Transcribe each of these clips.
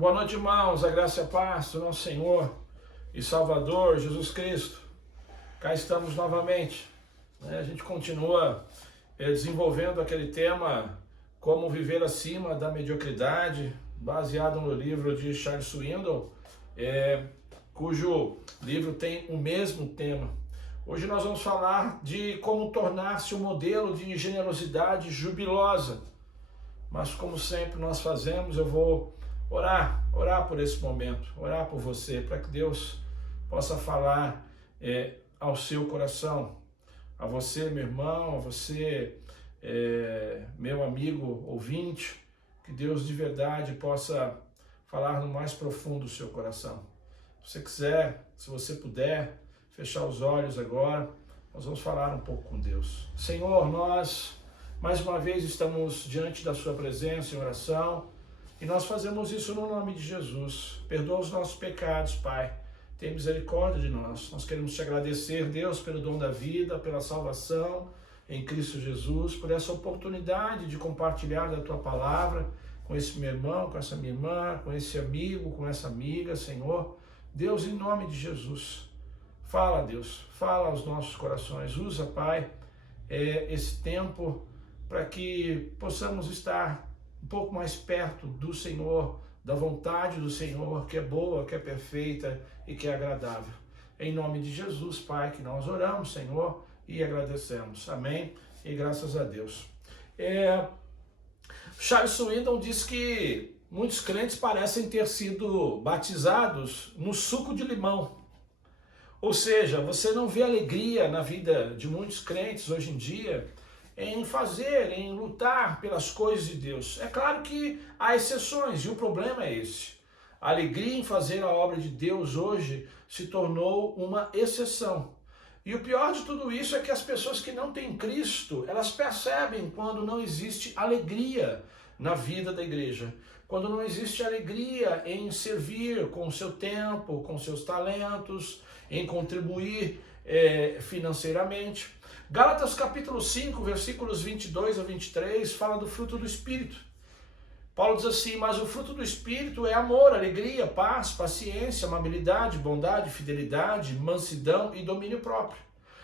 Boa noite, irmãos, a graça e a paz do nosso Senhor e Salvador Jesus Cristo. Cá estamos novamente, né? A gente continua desenvolvendo aquele tema, como viver acima da mediocridade, baseado no livro de Charles Swindoll, cujo livro tem o mesmo tema. Hoje nós vamos falar de como tornar-se um modelo de generosidade jubilosa. Mas como sempre nós fazemos, eu vou orar por esse momento, orar por você, para que Deus possa falar ao seu coração, a você, meu irmão, a você, meu amigo ouvinte, que Deus de verdade possa falar no mais profundo do seu coração. Se você quiser, se você puder, fechar os olhos agora, nós vamos falar um pouco com Deus. Senhor, nós mais uma vez estamos diante da sua presença em oração e nós fazemos isso no nome de Jesus. Perdoa os nossos pecados, Pai. Tem misericórdia de nós. Nós queremos te agradecer, Deus, pelo dom da vida, pela salvação em Cristo Jesus, por essa oportunidade de compartilhar da tua palavra com esse meu irmão, com essa minha irmã, com esse amigo, com essa amiga, Senhor. Deus, em nome de Jesus, fala, Deus, fala aos nossos corações. Usa, Pai, esse tempo para que possamos estar um pouco mais perto do Senhor, da vontade do Senhor, que é boa, que é perfeita e que é agradável. Em nome de Jesus, Pai, que nós oramos, Senhor, e agradecemos. Amém? E graças a Deus. Charles Swindoll diz que muitos crentes parecem ter sido batizados no suco de limão. Ou seja, você não vê alegria na vida de muitos crentes hoje em dia em fazer, em lutar pelas coisas de Deus. É claro que há exceções, e o problema é esse. A alegria em fazer a obra de Deus hoje se tornou uma exceção. E o pior de tudo isso é que as pessoas que não têm Cristo, elas percebem quando não existe alegria na vida da igreja. Quando não existe alegria em servir com o seu tempo, com seus talentos, em contribuir financeiramente. Gálatas capítulo 5, versículos 22 a 23, fala do fruto do Espírito. Paulo diz assim: mas o fruto do Espírito é amor, alegria, paz, paciência, amabilidade, bondade, fidelidade, mansidão e domínio próprio.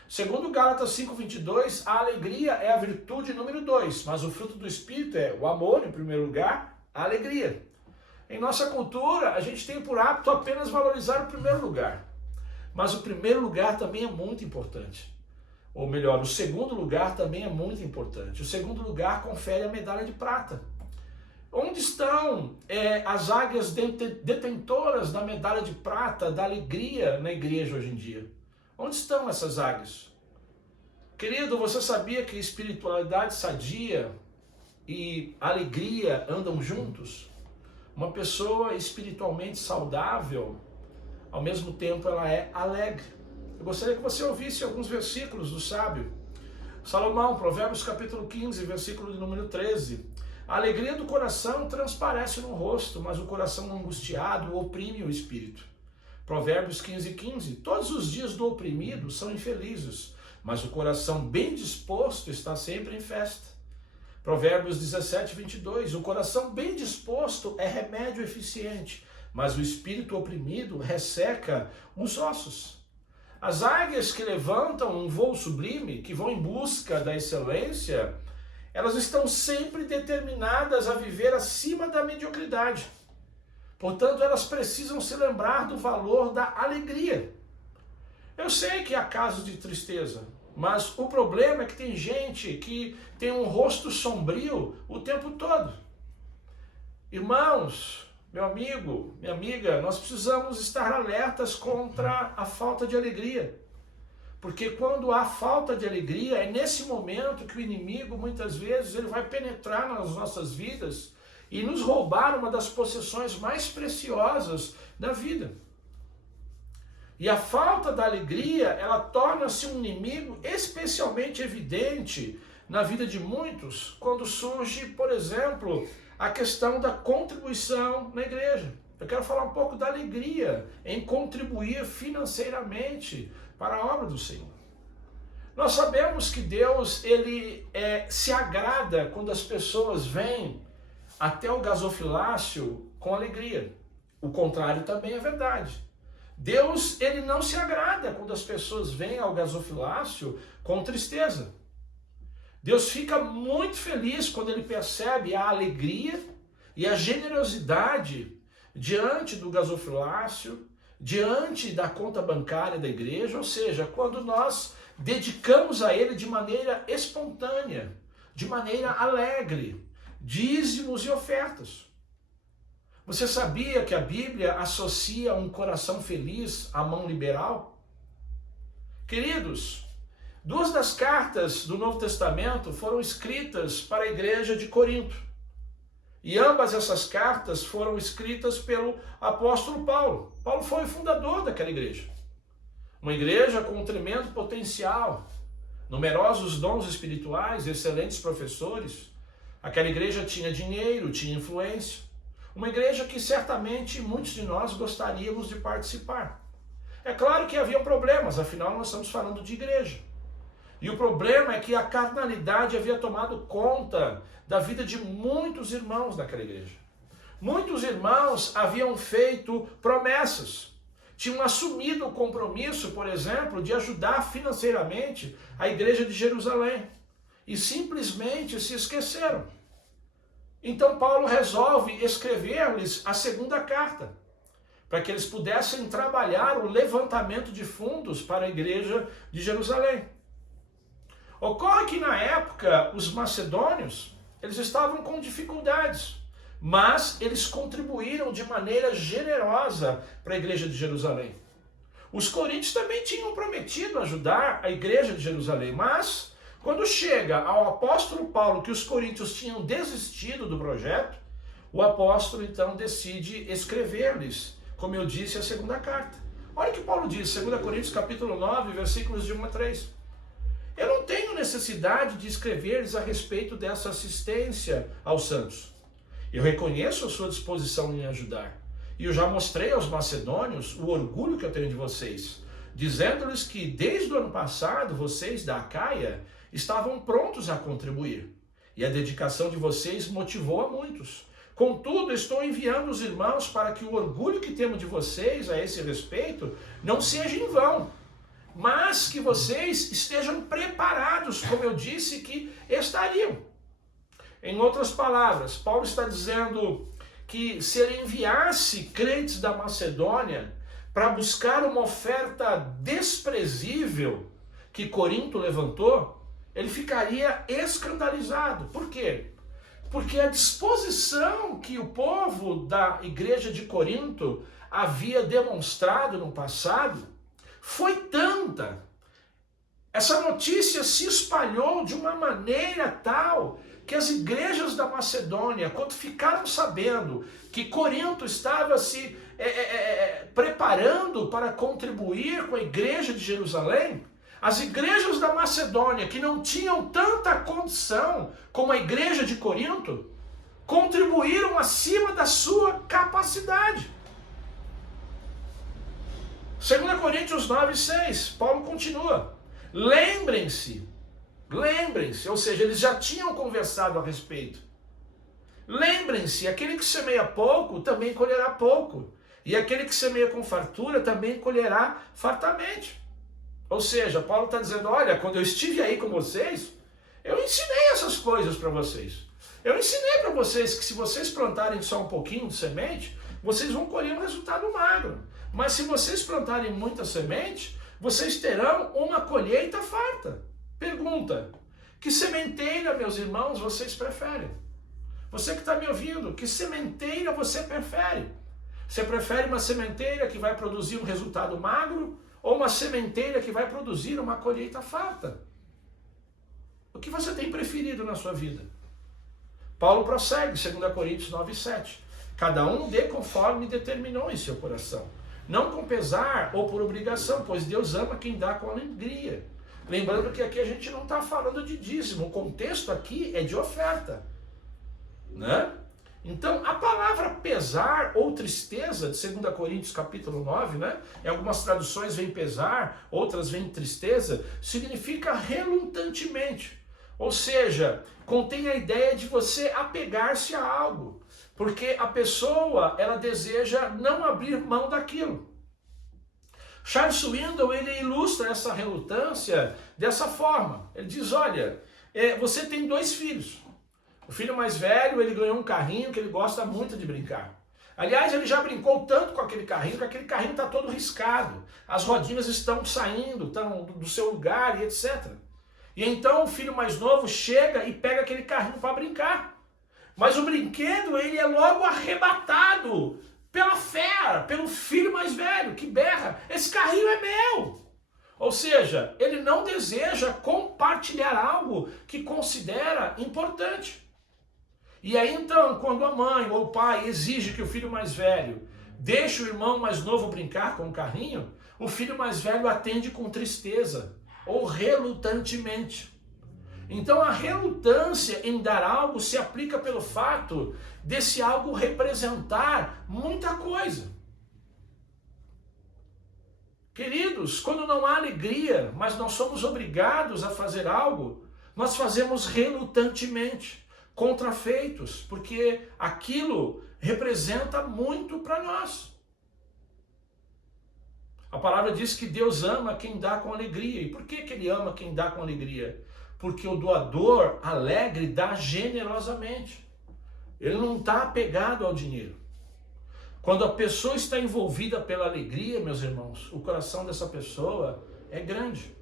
Segundo Gálatas 5, 22, a alegria é a virtude número 2, mas o fruto do Espírito é o amor, em primeiro lugar, a alegria. Em nossa cultura, a gente tem por hábito apenas valorizar o primeiro lugar. Mas o primeiro lugar também é muito importante. Ou melhor, o segundo lugar também é muito importante. O segundo lugar confere a medalha de prata. Onde estão as águias detentoras da medalha de prata, da alegria na igreja hoje em dia? Onde estão essas águias? Querido, você sabia que espiritualidade sadia e alegria andam juntos? Uma pessoa espiritualmente saudável, ao mesmo tempo ela é alegre. Eu gostaria que você ouvisse alguns versículos do sábio. Salomão, Provérbios capítulo 15, versículo de número 13. A alegria do coração transparece no rosto, mas o coração angustiado oprime o espírito. Provérbios 15, 15. Todos os dias do oprimido são infelizes, mas o coração bem disposto está sempre em festa. Provérbios 17, 22. O coração bem disposto é remédio eficiente, mas o espírito oprimido resseca os ossos. As águias que levantam um voo sublime, que vão em busca da excelência, elas estão sempre determinadas a viver acima da mediocridade. Portanto, elas precisam se lembrar do valor da alegria. Eu sei que há casos de tristeza, mas o problema é que tem gente que tem um rosto sombrio o tempo todo. Irmãos, meu amigo, minha amiga, nós precisamos estar alertas contra a falta de alegria. Porque quando há falta de alegria, é nesse momento que o inimigo, muitas vezes, ele vai penetrar nas nossas vidas e nos roubar uma das possessões mais preciosas da vida. E a falta da alegria, ela torna-se um inimigo especialmente evidente na vida de muitos, quando surge, por exemplo, a questão da contribuição na igreja. Eu quero falar um pouco da alegria em contribuir financeiramente para a obra do Senhor. Nós sabemos que Deus ele se agrada quando as pessoas vêm até o gasofilácio com alegria. O contrário também é verdade. Deus, ele não se agrada quando as pessoas vêm ao gasofilácio com tristeza. Deus fica muito feliz quando ele percebe a alegria e a generosidade diante do gasofilácio, diante da conta bancária da igreja, ou seja, quando nós dedicamos a ele de maneira espontânea, de maneira alegre, dízimos e ofertas. Você sabia que a Bíblia associa um coração feliz à mão liberal? Queridos, duas das cartas do Novo Testamento foram escritas para a igreja de Corinto. E ambas essas cartas foram escritas pelo apóstolo Paulo. Paulo foi o fundador daquela igreja. Uma igreja com um tremendo potencial, numerosos dons espirituais, excelentes professores. Aquela igreja tinha dinheiro, tinha influência. Uma igreja que certamente muitos de nós gostaríamos de participar. É claro que haviam problemas, afinal nós estamos falando de igreja. E o problema é que a carnalidade havia tomado conta da vida de muitos irmãos daquela igreja. Muitos irmãos haviam feito promessas, tinham assumido o compromisso, por exemplo, de ajudar financeiramente a igreja de Jerusalém. E simplesmente se esqueceram. Então Paulo resolve escrever-lhes a segunda carta, para que eles pudessem trabalhar o levantamento de fundos para a igreja de Jerusalém. Ocorre que na época os macedônios, eles estavam com dificuldades, mas eles contribuíram de maneira generosa para a igreja de Jerusalém. Os coríntios também tinham prometido ajudar a igreja de Jerusalém, mas quando chega ao apóstolo Paulo que os coríntios tinham desistido do projeto, o apóstolo então decide escrever-lhes, como eu disse, a segunda carta. Olha o que Paulo diz, 2 Coríntios capítulo 9, versículos de 1 a 3. Eu não tenho necessidade de escrever-lhes a respeito dessa assistência aos santos. Eu reconheço a sua disposição em ajudar. E eu já mostrei aos macedônios o orgulho que eu tenho de vocês, dizendo-lhes que desde o ano passado vocês da Acaia estavam prontos a contribuir. E a dedicação de vocês motivou a muitos. Contudo, estou enviando os irmãos para que o orgulho que temos de vocês a esse respeito não seja em vão, mas que vocês estejam preparados, como eu disse que estariam. Em outras palavras, Paulo está dizendo que se ele enviasse crentes da Macedônia para buscar uma oferta desprezível que Corinto levantou, ele ficaria escandalizado. Por quê? Porque a disposição que o povo da igreja de Corinto havia demonstrado no passado foi tanta. Essa notícia se espalhou de uma maneira tal que as igrejas da Macedônia, quando ficaram sabendo que Corinto estava se preparando para contribuir com a igreja de Jerusalém, as igrejas da Macedônia, que não tinham tanta condição como a igreja de Corinto, contribuíram acima da sua capacidade. 2 Coríntios 9:6, Paulo continua. Lembrem-se, ou seja, eles já tinham conversado a respeito. Lembrem-se, aquele que semeia pouco também colherá pouco, e aquele que semeia com fartura também colherá fartamente. Ou seja, Paulo está dizendo, olha, quando eu estive aí com vocês, eu ensinei essas coisas para vocês. Eu ensinei para vocês que se vocês plantarem só um pouquinho de semente, vocês vão colher um resultado magro. Mas se vocês plantarem muita semente, vocês terão uma colheita farta. Pergunta, que sementeira, meus irmãos, vocês preferem? Você que está me ouvindo, que sementeira você prefere? Você prefere uma sementeira que vai produzir um resultado magro ou uma sementeira que vai produzir uma colheita farta? O que você tem preferido na sua vida? Paulo prossegue, 2 Coríntios 9:7. Cada um dê conforme determinou em seu coração, não com pesar ou por obrigação, pois Deus ama quem dá com alegria. Lembrando que aqui a gente não está falando de dízimo, o contexto aqui é de oferta, né? Então, a palavra pesar ou tristeza, de 2 Coríntios capítulo 9, né? Em algumas traduções vem pesar, outras vem tristeza, significa relutantemente. Ou seja, contém a ideia de você apegar-se a algo. Porque a pessoa, ela deseja não abrir mão daquilo. Charles Swindoll, ele ilustra essa relutância dessa forma. Ele diz, olha, você tem 2 filhos. O filho mais velho, ele ganhou um carrinho que ele gosta muito de brincar. Aliás, ele já brincou tanto com aquele carrinho, que aquele carrinho está todo riscado. As rodinhas estão saindo, estão do seu lugar e etc. E então o filho mais novo chega e pega aquele carrinho para brincar. Mas o brinquedo, ele é logo arrebatado pela fera, pelo filho mais velho, que berra, esse carrinho é meu. Ou seja, ele não deseja compartilhar algo que considera importante. E aí então, quando a mãe ou o pai exige que o filho mais velho deixe o irmão mais novo brincar com o carrinho, o filho mais velho atende com tristeza ou relutantemente. Então a relutância em dar algo se aplica pelo fato desse algo representar muita coisa. Queridos, quando não há alegria, mas nós somos obrigados a fazer algo, nós fazemos relutantemente, contrafeitos, porque aquilo representa muito para nós. A palavra diz que Deus ama quem dá com alegria. E por que ele ama quem dá com alegria? Porque o doador alegre dá generosamente. Ele não está apegado ao dinheiro. Quando a pessoa está envolvida pela alegria, meus irmãos, o coração dessa pessoa é grande.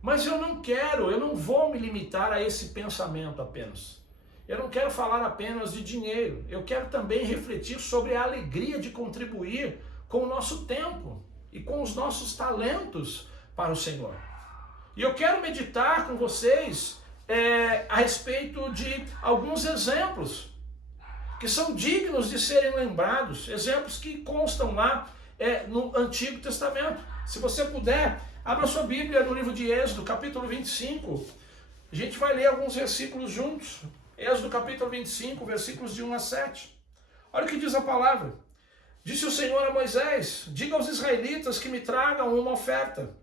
Mas eu não vou me limitar a esse pensamento apenas. Eu não quero falar apenas de dinheiro. Eu quero também refletir sobre a alegria de contribuir com o nosso tempo e com os nossos talentos para o Senhor. E eu quero meditar com vocês a respeito de alguns exemplos que são dignos de serem lembrados, exemplos que constam lá no Antigo Testamento. Se você puder, abra sua Bíblia no livro de Êxodo, capítulo 25. A gente vai ler alguns versículos juntos. Êxodo capítulo 25, versículos de 1 a 7. Olha o que diz a palavra. Disse o Senhor a Moisés, diga aos israelitas que me tragam uma oferta.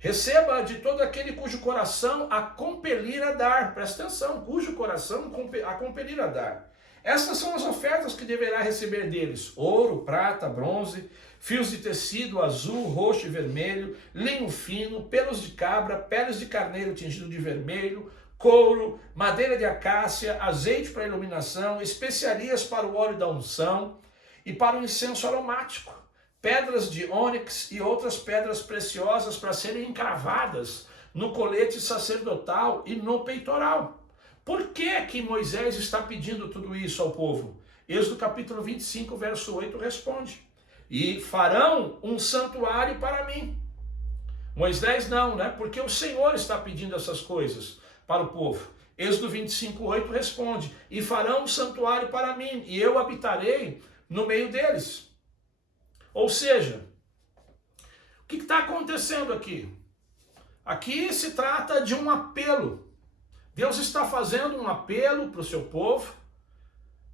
Receba de todo aquele cujo coração a compelir a dar. Presta atenção, cujo coração a compelir a dar. Estas são as ofertas que deverá receber deles: ouro, prata, bronze, fios de tecido azul, roxo e vermelho, linho fino, pelos de cabra, peles de carneiro tingido de vermelho, couro, madeira de acácia, azeite para iluminação, especiarias para o óleo da unção e para o incenso aromático, pedras de ônix e outras pedras preciosas para serem encravadas no colete sacerdotal e no peitoral. Por que Moisés está pedindo tudo isso ao povo? Êxodo capítulo 25, verso 8 responde: e farão um santuário para mim. Moisés não, né? Porque o Senhor está pedindo essas coisas para o povo. Êxodo 25, 8 responde: e farão um santuário para mim, e eu habitarei no meio deles. Ou seja, o que está acontecendo aqui? Aqui se trata de um apelo. Deus está fazendo um apelo para o seu povo,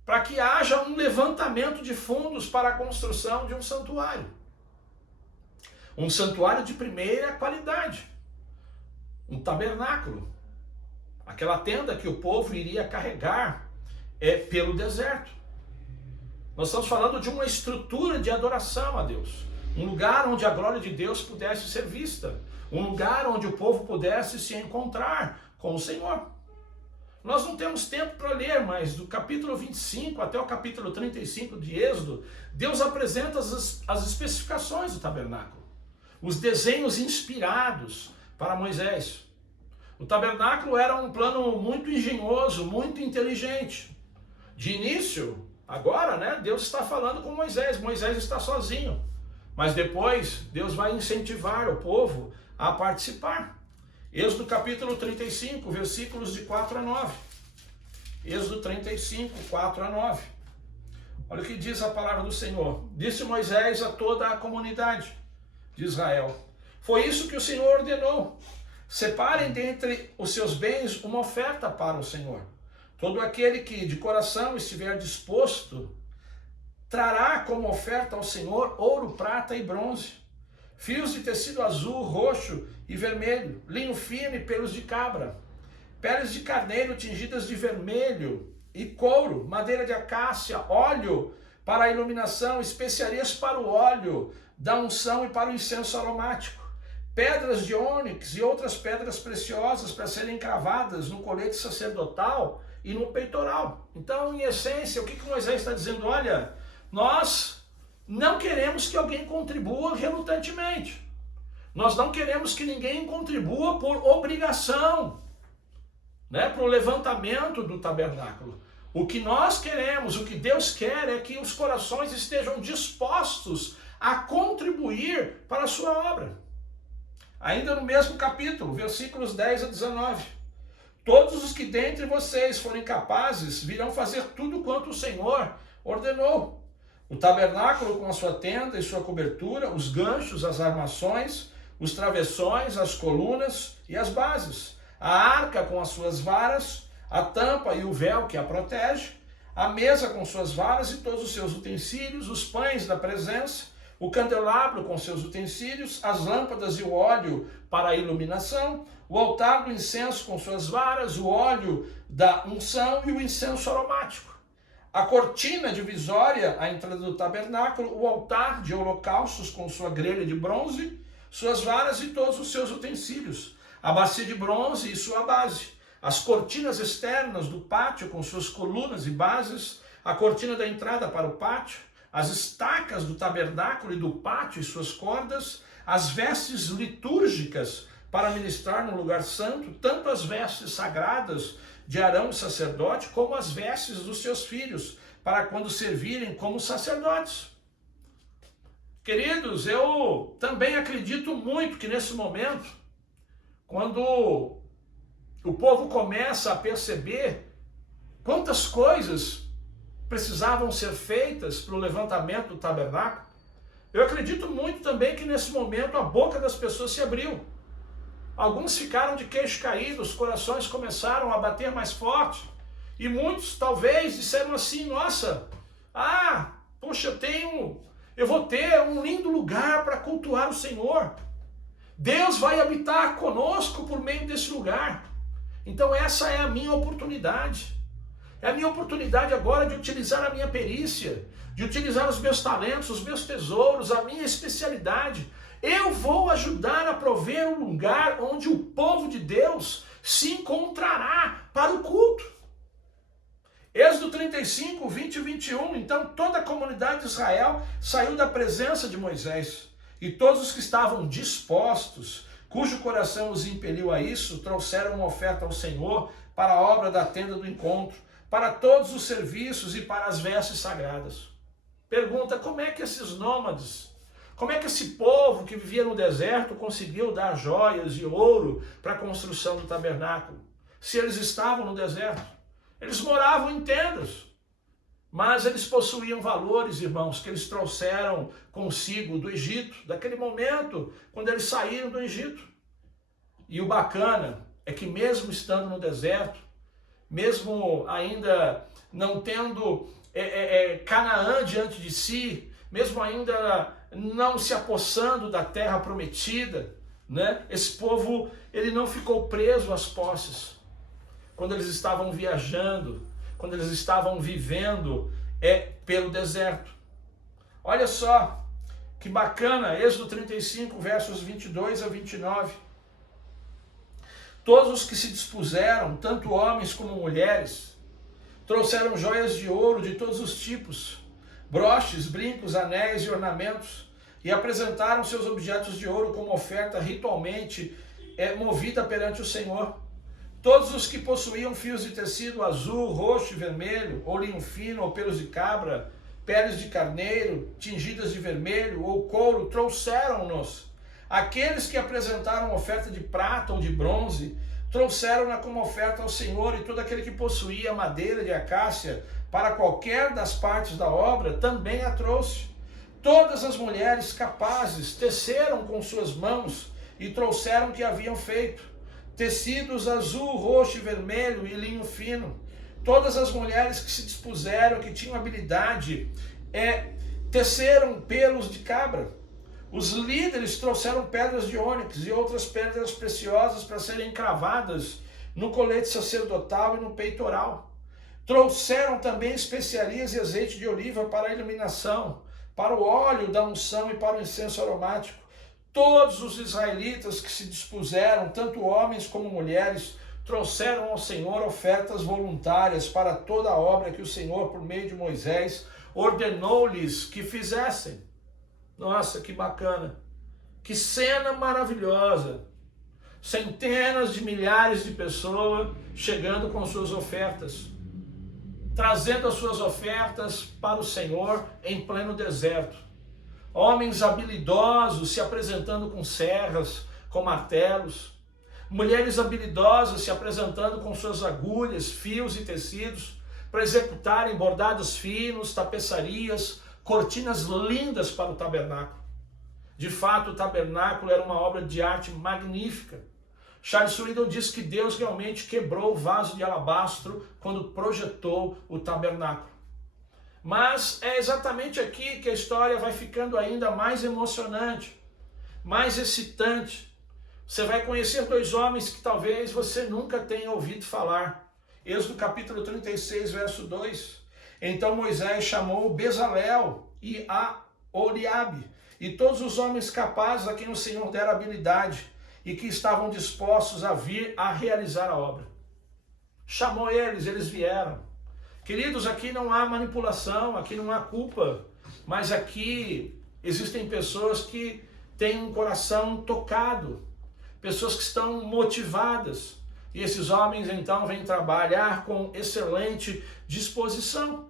para que haja um levantamento de fundos para a construção de um santuário. Um santuário de primeira qualidade. Um tabernáculo. Aquela tenda que o povo iria carregar pelo deserto. Nós estamos falando de uma estrutura de adoração a Deus. Um lugar onde a glória de Deus pudesse ser vista. Um lugar onde o povo pudesse se encontrar com o Senhor. Nós não temos tempo para ler, mas do capítulo 25 até o capítulo 35 de Êxodo, Deus apresenta as especificações do tabernáculo. Os desenhos inspirados para Moisés. O tabernáculo era um plano muito engenhoso, muito inteligente. De início, agora, né, Deus está falando com Moisés. Moisés está sozinho. Mas depois, Deus vai incentivar o povo a participar. Êxodo capítulo 35, versículos de 4 a 9. Êxodo 35, 4 a 9. Olha o que diz a palavra do Senhor. Disse Moisés a toda a comunidade de Israel: foi isso que o Senhor ordenou. Separem dentre os seus bens uma oferta para o Senhor. Todo aquele que de coração estiver disposto trará como oferta ao Senhor ouro, prata e bronze, fios de tecido azul, roxo e vermelho, linho fino e pelos de cabra, peles de carneiro tingidas de vermelho e couro, madeira de acácia, óleo para a iluminação, especiarias para o óleo da unção e para o incenso aromático, pedras de ônix e outras pedras preciosas para serem cravadas no colete sacerdotal e no peitoral. Então, em essência, o que Moisés está dizendo? Olha, nós não queremos que alguém contribua relutantemente. Nós não queremos que ninguém contribua por obrigação, né, para o levantamento do tabernáculo. O que nós queremos, o que Deus quer é que os corações estejam dispostos a contribuir para a sua obra. Ainda no mesmo capítulo, versículos 10 a 19. Todos os que dentre vocês forem capazes virão fazer tudo quanto o Senhor ordenou. O tabernáculo com a sua tenda e sua cobertura, os ganchos, as armações, os travessões, as colunas e as bases. A arca com as suas varas, a tampa e o véu que a protege, a mesa com suas varas e todos os seus utensílios, os pães da presença, o candelabro com seus utensílios, as lâmpadas e o óleo para a iluminação, o altar do incenso com suas varas, o óleo da unção e o incenso aromático. A cortina divisória à entrada do tabernáculo, o altar de holocaustos com sua grelha de bronze, suas varas e todos os seus utensílios, a bacia de bronze e sua base, as cortinas externas do pátio com suas colunas e bases, a cortina da entrada para o pátio, as estacas do tabernáculo e do pátio e suas cordas, as vestes litúrgicas para ministrar no lugar santo, tanto as vestes sagradas de Arão o sacerdote, como as vestes dos seus filhos, para quando servirem como sacerdotes. Queridos, eu também acredito muito que nesse momento, quando o povo começa a perceber quantas coisas precisavam ser feitas para o levantamento do tabernáculo, eu acredito muito também que nesse momento a boca das pessoas se abriu. Alguns ficaram de queixo caído, os corações começaram a bater mais forte, e muitos talvez disseram assim: nossa, poxa, eu vou ter um lindo lugar para cultuar o Senhor. Deus vai habitar conosco por meio desse lugar. Então essa é a minha oportunidade. É a minha oportunidade agora de utilizar a minha perícia, de utilizar os meus talentos, os meus tesouros, a minha especialidade. Eu vou ajudar a prover um lugar onde o povo de Deus se encontrará para o culto. Êxodo 35, 20 e 21. Então toda a comunidade de Israel saiu da presença de Moisés. E todos os que estavam dispostos, cujo coração os impeliu a isso, trouxeram uma oferta ao Senhor para a obra da tenda do encontro, para todos os serviços e para as vestes sagradas. Pergunta: como é que esses nômades, como é que esse povo que vivia no deserto conseguiu dar joias e ouro para a construção do tabernáculo? Se eles estavam no deserto, eles moravam em tendas, mas eles possuíam valores, irmãos, que eles trouxeram consigo do Egito, daquele momento quando eles saíram do Egito. E o bacana é que mesmo estando no deserto, mesmo ainda não tendo Canaã diante de si, mesmo ainda não se apossando da terra prometida, né? Esse povo, ele não ficou preso às posses. Quando eles estavam viajando, quando eles estavam vivendo pelo deserto. Olha só, que bacana, Êxodo 35, versos 22 a 29. Todos os que se dispuseram, tanto homens como mulheres, trouxeram joias de ouro de todos os tipos, broches, brincos, anéis e ornamentos, e apresentaram seus objetos de ouro como oferta ritualmente movida perante o Senhor. Todos os que possuíam fios de tecido azul, roxo e vermelho, ou linho fino, ou pelos de cabra, peles de carneiro, tingidas de vermelho, ou couro, trouxeram-nos. Aqueles que apresentaram oferta de prata ou de bronze, trouxeram-na como oferta ao Senhor, e todo aquele que possuía madeira de acácia para qualquer das partes da obra, também a trouxe. Todas as mulheres capazes teceram com suas mãos e trouxeram o que haviam feito. Tecidos azul, roxo e vermelho e linho fino. Todas as mulheres que se dispuseram, que tinham habilidade, teceram pelos de cabra. Os líderes trouxeram pedras de ônix e outras pedras preciosas para serem cravadas no colete sacerdotal e no peitoral. Trouxeram também especiarias e azeite de oliva para a iluminação, para o óleo da unção e para o incenso aromático. Todos os israelitas que se dispuseram, tanto homens como mulheres, trouxeram ao Senhor ofertas voluntárias para toda a obra que o Senhor, por meio de Moisés, ordenou-lhes que fizessem. Nossa, que bacana! Que cena maravilhosa! Centenas de milhares de pessoas chegando com suas ofertas, trazendo as suas ofertas para o Senhor em pleno deserto. Homens habilidosos se apresentando com serras, com martelos. Mulheres habilidosas se apresentando com suas agulhas, fios e tecidos para executarem bordados finos, tapeçarias, cortinas lindas para o tabernáculo. De fato, o tabernáculo era uma obra de arte magnífica. Charles Swindoll diz que Deus realmente quebrou o vaso de alabastro quando projetou o tabernáculo. Mas é exatamente aqui que a história vai ficando ainda mais emocionante, mais excitante. Você vai conhecer dois homens que talvez você nunca tenha ouvido falar. Êxodo capítulo 36, verso 2. Então Moisés chamou Bezalel e Aholiabe, e todos os homens capazes a quem o Senhor dera habilidade, e que estavam dispostos a vir a realizar a obra. Chamou eles, eles vieram. Queridos, aqui não há manipulação, aqui não há culpa, mas aqui existem pessoas que têm um coração tocado, pessoas que estão motivadas, e esses homens então vêm trabalhar com excelente disposição.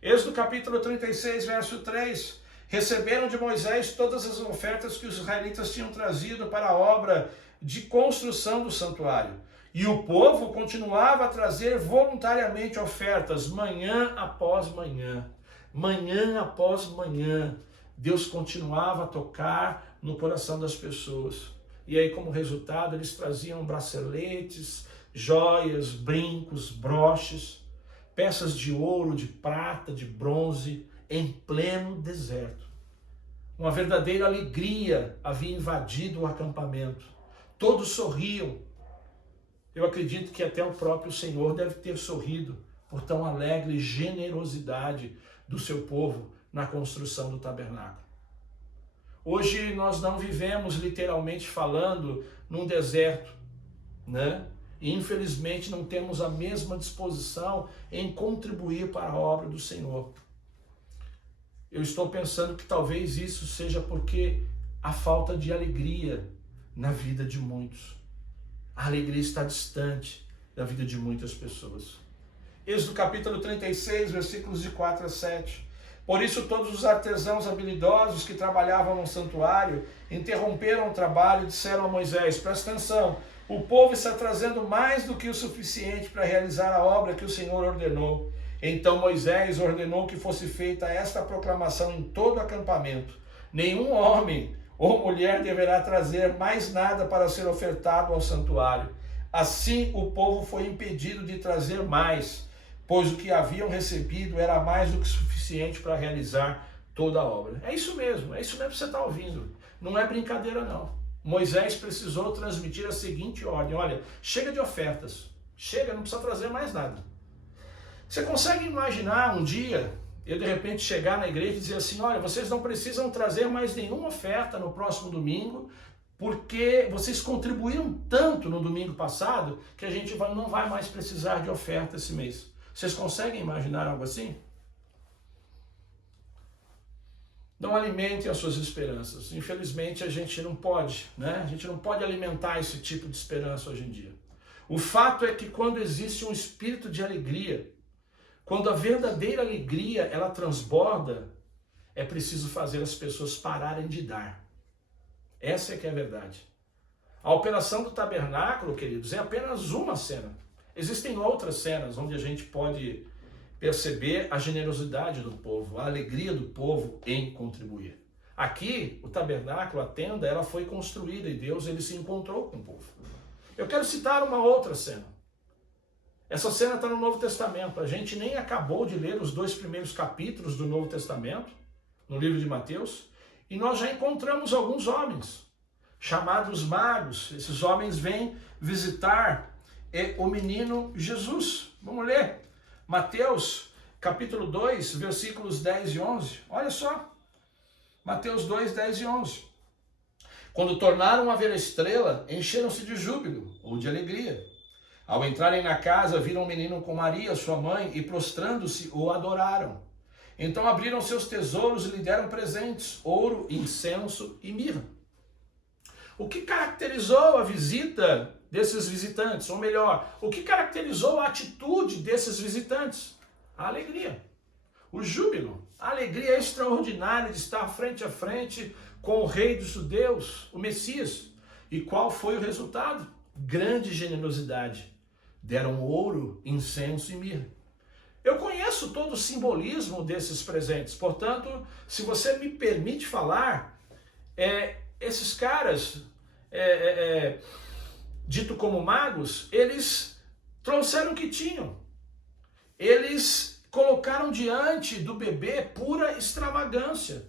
Êxodo capítulo 36, verso 3. Receberam de Moisés todas as ofertas que os israelitas tinham trazido para a obra de construção do santuário. E o povo continuava a trazer voluntariamente ofertas, manhã após manhã. Manhã após manhã. Deus continuava a tocar no coração das pessoas. E aí, como resultado, eles traziam braceletes, joias, brincos, broches, peças de ouro, de prata, de bronze, em pleno deserto. Uma verdadeira alegria havia invadido o acampamento. Todos sorriam. Eu acredito que até o próprio Senhor deve ter sorrido por tão alegre generosidade do seu povo na construção do tabernáculo. Hoje nós não vivemos, literalmente falando, num deserto, né? E infelizmente não temos a mesma disposição em contribuir para a obra do Senhor. Eu estou pensando que talvez isso seja porque a falta de alegria na vida de muitos. A alegria está distante da vida de muitas pessoas. Êxodo capítulo 36, versículos de 4 a 7. Por isso todos os artesãos habilidosos que trabalhavam no santuário interromperam o trabalho e disseram a Moisés: presta atenção, o povo está trazendo mais do que o suficiente para realizar a obra que o Senhor ordenou. Então Moisés ordenou que fosse feita esta proclamação em todo o acampamento: nenhum homem ou mulher deverá trazer mais nada para ser ofertado ao santuário. Assim o povo foi impedido de trazer mais, pois o que haviam recebido era mais do que suficiente para realizar toda a obra. É isso mesmo que você está ouvindo. Não é brincadeira não. Moisés precisou transmitir a seguinte ordem: olha, chega de ofertas, chega, não precisa trazer mais nada. Você consegue imaginar um dia eu de repente chegar na igreja e dizer assim: olha, vocês não precisam trazer mais nenhuma oferta no próximo domingo, porque vocês contribuíram tanto no domingo passado que a gente não vai mais precisar de oferta esse mês. Vocês conseguem imaginar algo assim? Não alimentem as suas esperanças. Infelizmente a gente não pode, né? A gente não pode alimentar esse tipo de esperança hoje em dia. O fato é que quando existe um espírito de alegria, quando a verdadeira alegria ela transborda, é preciso fazer as pessoas pararem de dar. Essa é que é a verdade. A operação do tabernáculo, queridos, é apenas uma cena. Existem outras cenas onde a gente pode perceber a generosidade do povo, a alegria do povo em contribuir. Aqui, o tabernáculo, a tenda, ela foi construída e Deus ele se encontrou com o povo. Eu quero citar uma outra cena. Essa cena está no Novo Testamento. A gente nem acabou de ler os 2 primeiros capítulos do Novo Testamento, no livro de Mateus, e nós já encontramos alguns homens, chamados magos. Esses homens vêm visitar o menino Jesus. Vamos ler. Mateus capítulo 2, versículos 10 e 11. Olha só, Mateus 2, 10 e 11. Quando tornaram a ver a estrela, encheram-se de júbilo ou de alegria. Ao entrarem na casa, viram um menino com Maria, sua mãe, e prostrando-se, o adoraram. Então abriram seus tesouros e lhe deram presentes, ouro, incenso e mirra. O que caracterizou a visita desses visitantes? Ou melhor, o que caracterizou a atitude desses visitantes? A alegria, o júbilo, a alegria extraordinária de estar frente a frente com o rei dos judeus, o Messias. E qual foi o resultado? Grande generosidade. Deram ouro, incenso e mirra. Eu conheço todo o simbolismo desses presentes, portanto, se você me permite falar, esses caras, dito como magos, eles trouxeram o que tinham. Eles colocaram diante do bebê pura extravagância.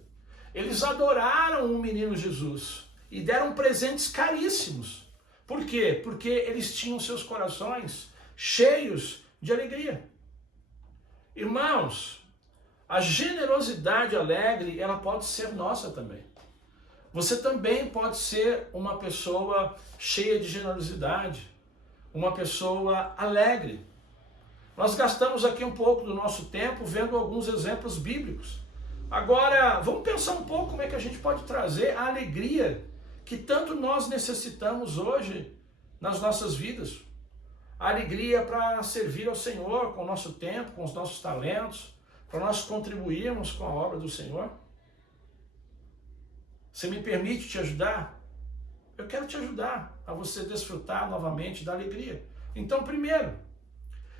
Eles adoraram o menino Jesus e deram presentes caríssimos. Por quê? Porque eles tinham seus corações cheios de alegria. Irmãos, a generosidade alegre, ela pode ser nossa também. Você também pode ser uma pessoa cheia de generosidade, uma pessoa alegre. Nós gastamos aqui um pouco do nosso tempo vendo alguns exemplos bíblicos. Agora, vamos pensar um pouco como é que a gente pode trazer a alegria que tanto nós necessitamos hoje nas nossas vidas. A alegria para servir ao Senhor com o nosso tempo, com os nossos talentos, para nós contribuirmos com a obra do Senhor. Você me permite te ajudar? Eu quero te ajudar a você desfrutar novamente da alegria. Então, primeiro,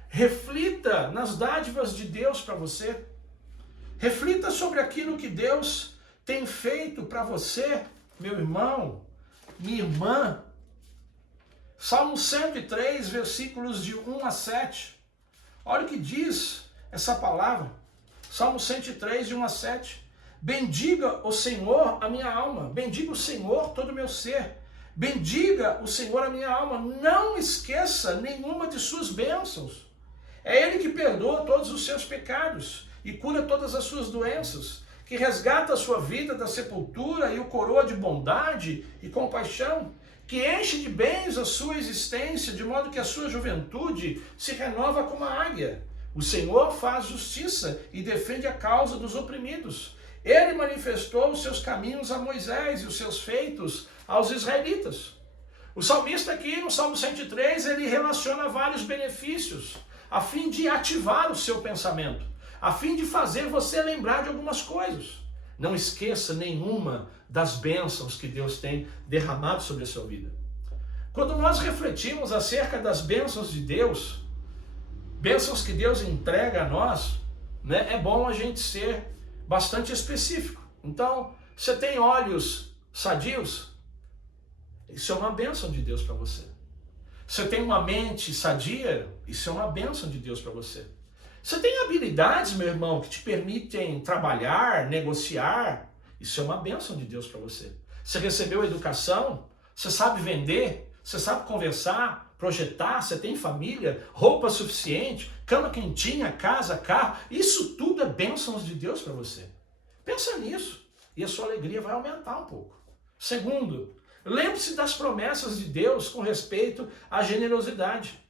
reflita nas dádivas de Deus para você. Reflita sobre aquilo que Deus tem feito para você, meu irmão, minha irmã. Salmo 103, versículos de 1 a 7. Olha o que diz essa palavra. Salmo 103, de 1 a 7. Bendiga o Senhor a minha alma, bendiga o Senhor todo o meu ser. Bendiga o Senhor a minha alma, não esqueça nenhuma de suas bênçãos. É Ele que perdoa todos os seus pecados e cura todas as suas doenças, que resgata a sua vida da sepultura e o coroa de bondade e compaixão, que enche de bens a sua existência, de modo que a sua juventude se renova como a águia. O Senhor faz justiça e defende a causa dos oprimidos. Ele manifestou os seus caminhos a Moisés e os seus feitos aos israelitas. O salmista aqui no Salmo 103, ele relaciona vários benefícios, a fim de ativar o seu pensamento, a fim de fazer você lembrar de algumas coisas. Não esqueça nenhuma das bênçãos que Deus tem derramado sobre a sua vida. Quando nós refletimos acerca das bênçãos de Deus, bênçãos que Deus entrega a nós, né, é bom a gente ser bastante específico. Então, você tem olhos sadios? Isso é uma bênção de Deus para você. Você tem uma mente sadia? Isso é uma bênção de Deus para você. Você tem habilidades, meu irmão, que te permitem trabalhar, negociar? Isso é uma bênção de Deus para você. Você recebeu educação? Você sabe vender? Você sabe conversar, projetar? Você tem família, roupa suficiente, cama quentinha, casa, carro? Isso tudo é bênçãos de Deus para você. Pensa nisso e a sua alegria vai aumentar um pouco. Segundo, lembre-se das promessas de Deus com respeito à generosidade.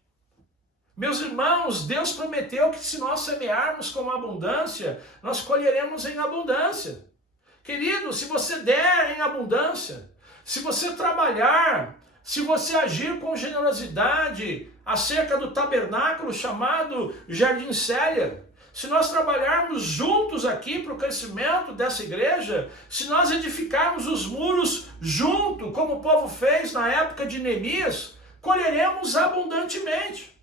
Meus irmãos, Deus prometeu que se nós semearmos com abundância, nós colheremos em abundância. Querido, se você der em abundância, se você trabalhar, se você agir com generosidade acerca do tabernáculo chamado Jardim Célia, se nós trabalharmos juntos aqui para o crescimento dessa igreja, se nós edificarmos os muros junto, como o povo fez na época de Neemias, colheremos abundantemente.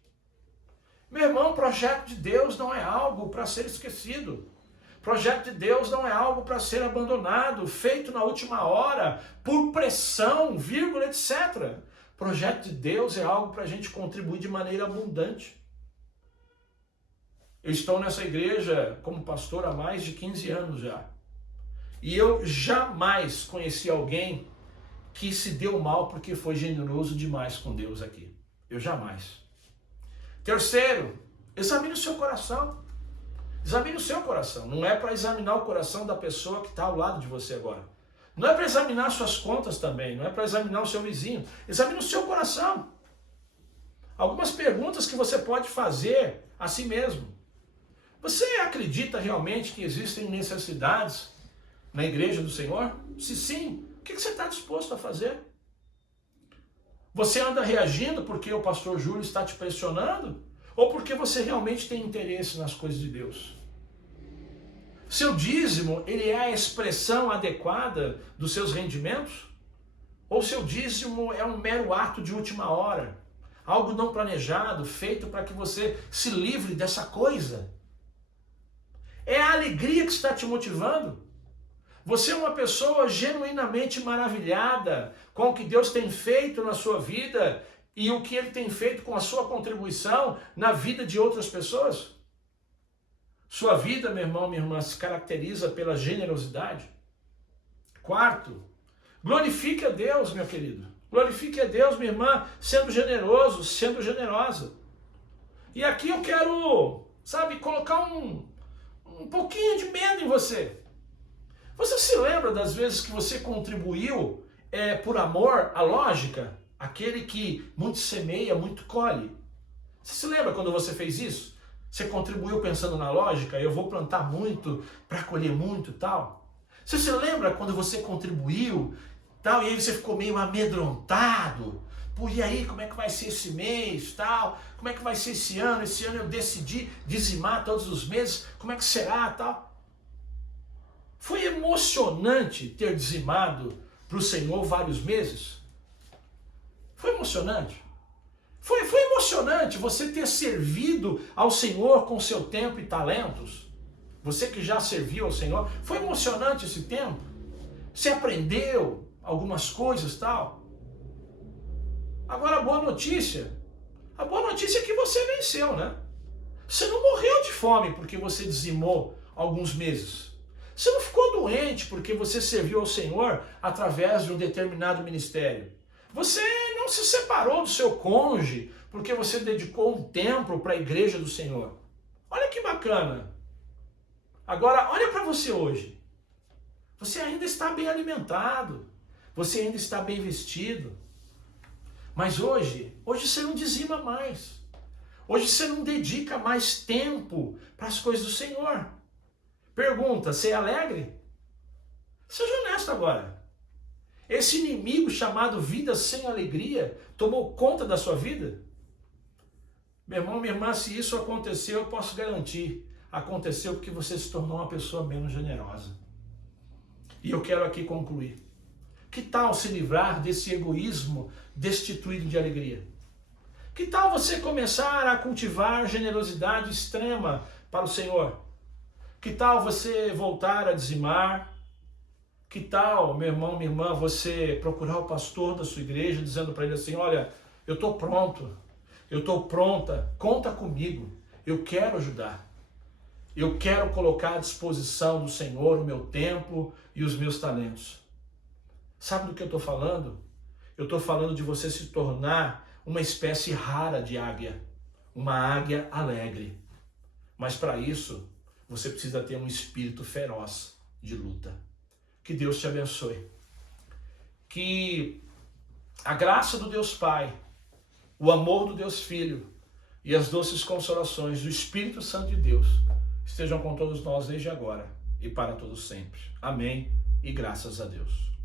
Meu irmão, o projeto de Deus não é algo para ser esquecido. O projeto de Deus não é algo para ser abandonado, feito na última hora, por pressão, vírgula, etc. O projeto de Deus é algo para a gente contribuir de maneira abundante. Eu estou nessa igreja como pastor há mais de 15 anos já. E eu jamais conheci alguém que se deu mal porque foi generoso demais com Deus aqui. Eu jamais. Terceiro, Examine o seu coração. Examine o seu coração. Não é para examinar o coração da pessoa que está ao lado de você agora. Não é para examinar suas contas também. Não é para examinar o seu vizinho. Examine o seu coração. Algumas perguntas que você pode fazer a si mesmo. Você acredita realmente que existem necessidades na igreja do Senhor? Se sim, o que você está disposto a fazer? Você anda reagindo porque o pastor Júlio está te pressionando? Ou porque você realmente tem interesse nas coisas de Deus? Seu dízimo, ele é a expressão adequada dos seus rendimentos? Ou seu dízimo é um mero ato de última hora? Algo não planejado, feito para que você se livre dessa coisa? É a alegria que está te motivando? Você é uma pessoa genuinamente maravilhada com o que Deus tem feito na sua vida e o que Ele tem feito com a sua contribuição na vida de outras pessoas? Sua vida, meu irmão, minha irmã, se caracteriza pela generosidade? Quarto, glorifique a Deus, meu querido. Glorifique a Deus, minha irmã, sendo generoso, sendo generosa. E aqui eu quero, colocar um pouquinho de medo em você. Você se lembra das vezes que você contribuiu por amor à lógica? Aquele que muito semeia, muito colhe. Você se lembra quando você fez isso? Você contribuiu pensando na lógica, eu vou plantar muito para colher muito e tal. Você se lembra quando você contribuiu tal, e aí você ficou meio amedrontado? Pô, e aí, como é que vai ser esse mês, tal? Como é que vai ser esse ano? Esse ano eu decidi dizimar todos os meses, como é que será, tal? Foi emocionante ter dizimado para o Senhor vários meses? Foi emocionante? Foi emocionante você ter servido ao Senhor com seu tempo e talentos? Você que já serviu ao Senhor, foi emocionante esse tempo? Você aprendeu algumas coisas, tal? Agora a boa notícia é que você venceu, né? Você não morreu de fome porque você dizimou alguns meses. Você não ficou doente porque você serviu ao Senhor através de um determinado ministério. Você não se separou do seu cônjuge porque você dedicou um tempo para a igreja do Senhor. Olha que bacana. Agora, olha para você hoje. Você ainda está bem alimentado. Você ainda está bem vestido. Mas hoje você não dizima mais. Hoje você não dedica mais tempo para as coisas do Senhor. Pergunta, você é alegre? Seja honesto agora. Esse inimigo chamado vida sem alegria tomou conta da sua vida? Meu irmão, minha irmã, se isso aconteceu, eu posso garantir. Aconteceu porque você se tornou uma pessoa menos generosa. E eu quero aqui concluir. Que tal se livrar desse egoísmo destituído de alegria? Que tal você começar a cultivar generosidade extrema para o Senhor? Que tal você voltar a dizimar? Que tal, meu irmão, minha irmã, você procurar o pastor da sua igreja dizendo para ele assim, olha, eu estou pronto, eu estou pronta, conta comigo, eu quero ajudar. Eu quero colocar à disposição do Senhor o meu tempo e os meus talentos. Sabe do que eu estou falando? Eu estou falando de você se tornar uma espécie rara de águia, uma águia alegre. Mas para isso, você precisa ter um espírito feroz de luta. Que Deus te abençoe. Que a graça do Deus Pai, o amor do Deus Filho e as doces consolações do Espírito Santo de Deus estejam com todos nós desde agora e para todos sempre. Amém e graças a Deus.